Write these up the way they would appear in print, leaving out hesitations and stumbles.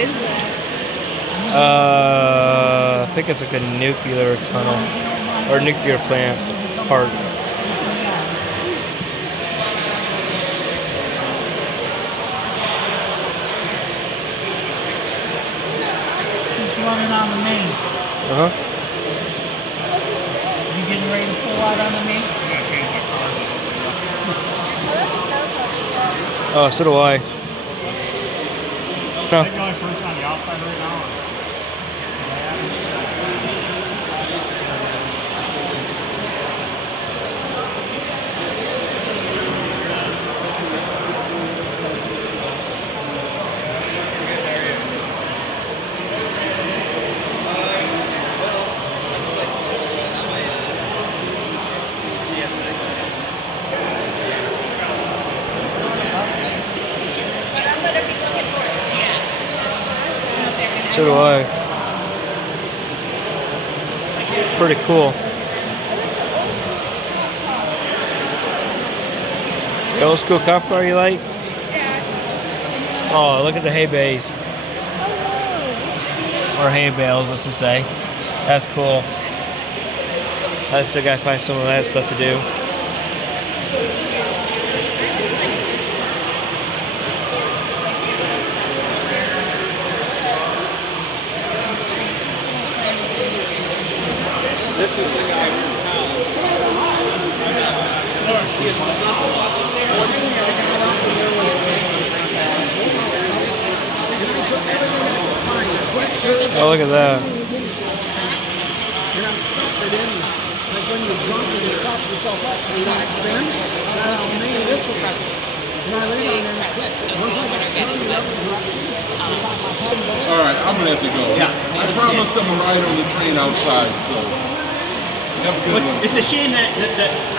is that? I think it's like a nuclear tunnel or nuclear plant part. He's running on the main. Uh-huh. You getting ready to pull out on the main? Oh, so do I. No. Are you going first on the outside right now? So do I. Pretty cool. The old school cop car you like? Oh, look at the hay bays. Or hay bales, let's just say. That's cool. I still gotta find some of that stuff to do. This is the guy from college. He is a son. Oh, look at that. And I'm stuck it in, like when you're drunk and you pop yourself up, so you don't spin. Maybe this will happen. And I lay down there and quit. Once I got turned the other direction, All right, I'm gonna have to go. Yeah, I promised him a ride on the train outside, so. Have a good one. It's a shame that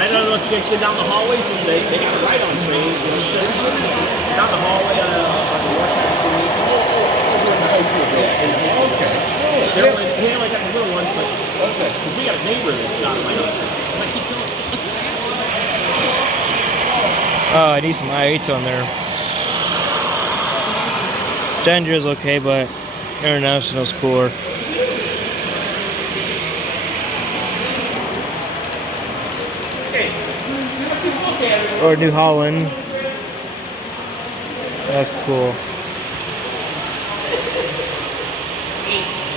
I don't know if you guys been down the hallways and they got a ride on trains. Down the hallway on the north side of the Okay. They only got the little ones, but because we got a neighbor that's got them. I keep telling him, listen. Oh, I need some I-8s on there. Danger is okay, but International's cooler. Or New Holland. That's cool.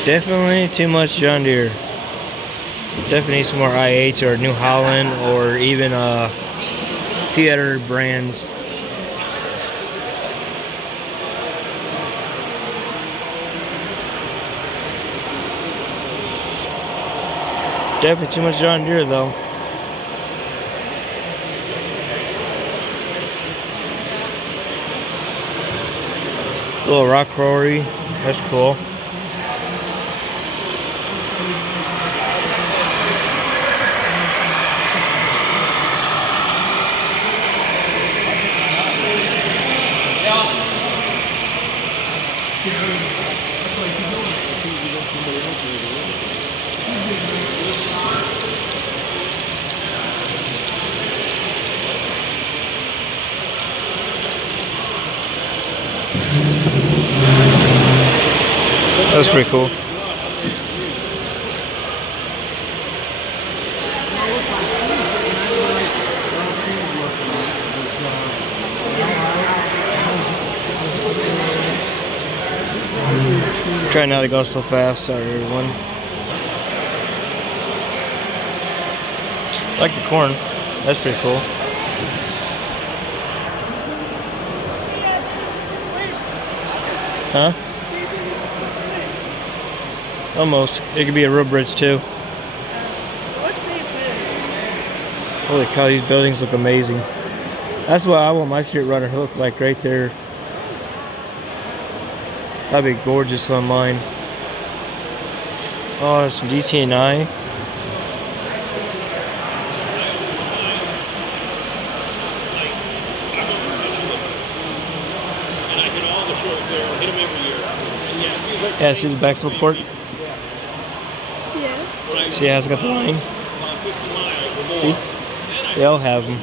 Definitely too much John Deere. Definitely need some more I-8s or New Holland or even the other brands. Definitely too much John Deere though. Little rock quarry, that's cool. That's pretty cool. Try not to go so fast, sorry everyone. I like the corn, that's pretty cool. Huh? Almost. It could be a road bridge too. Holy cow, these buildings look amazing. That's what I want my street runner to look like right there. That'd be gorgeous on mine. Oh, there's some DT&I. Yeah, see the back support? Yeah. See how it's got the line? See? They all have them.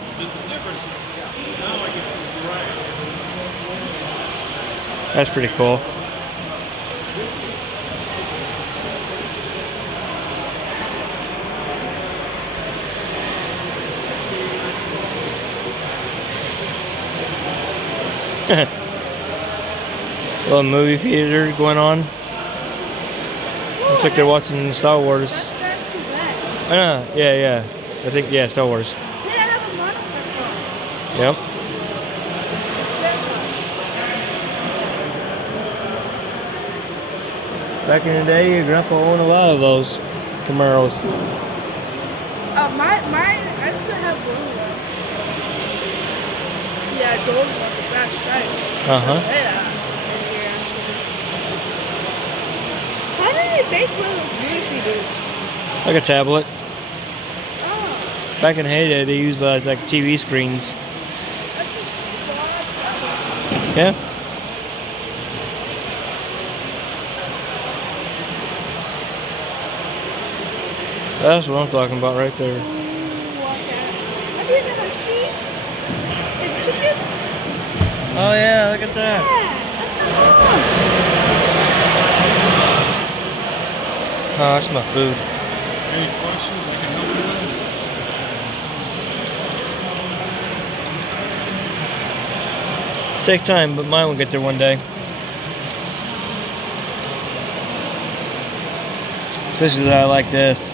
That's pretty cool. Little movie theater going on. Looks like they're watching Star Wars. I know, yeah. I think, yeah, Star Wars. Yep. Back in the day, your grandpa owned a lot of those Camaros. Mine, I still have blue one. Yeah, those are the best stripes. Yeah. How do they make one of those movie theaters? Like a tablet. Oh, Back in the heyday, they used like TV screens. that's a small tablet. Yeah. That's what I'm talking about right there. Ooh, okay. Have you ever seen the chickens? Oh yeah, look at that. Yeah, that's a lot. Oh, that's my food. Any questions I can help you with? Take time, but mine will get there one day. Especially that I like this.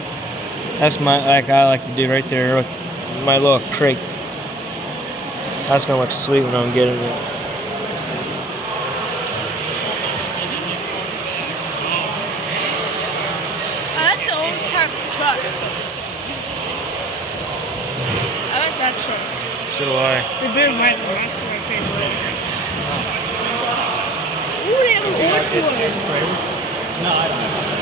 That's my I like to do right there with my little crate. That's gonna look sweet when I'm getting it. I like the old type truck. I like that truck. So do I. The big white one, that's my favorite. Ooh, they have an orange one. No, I don't.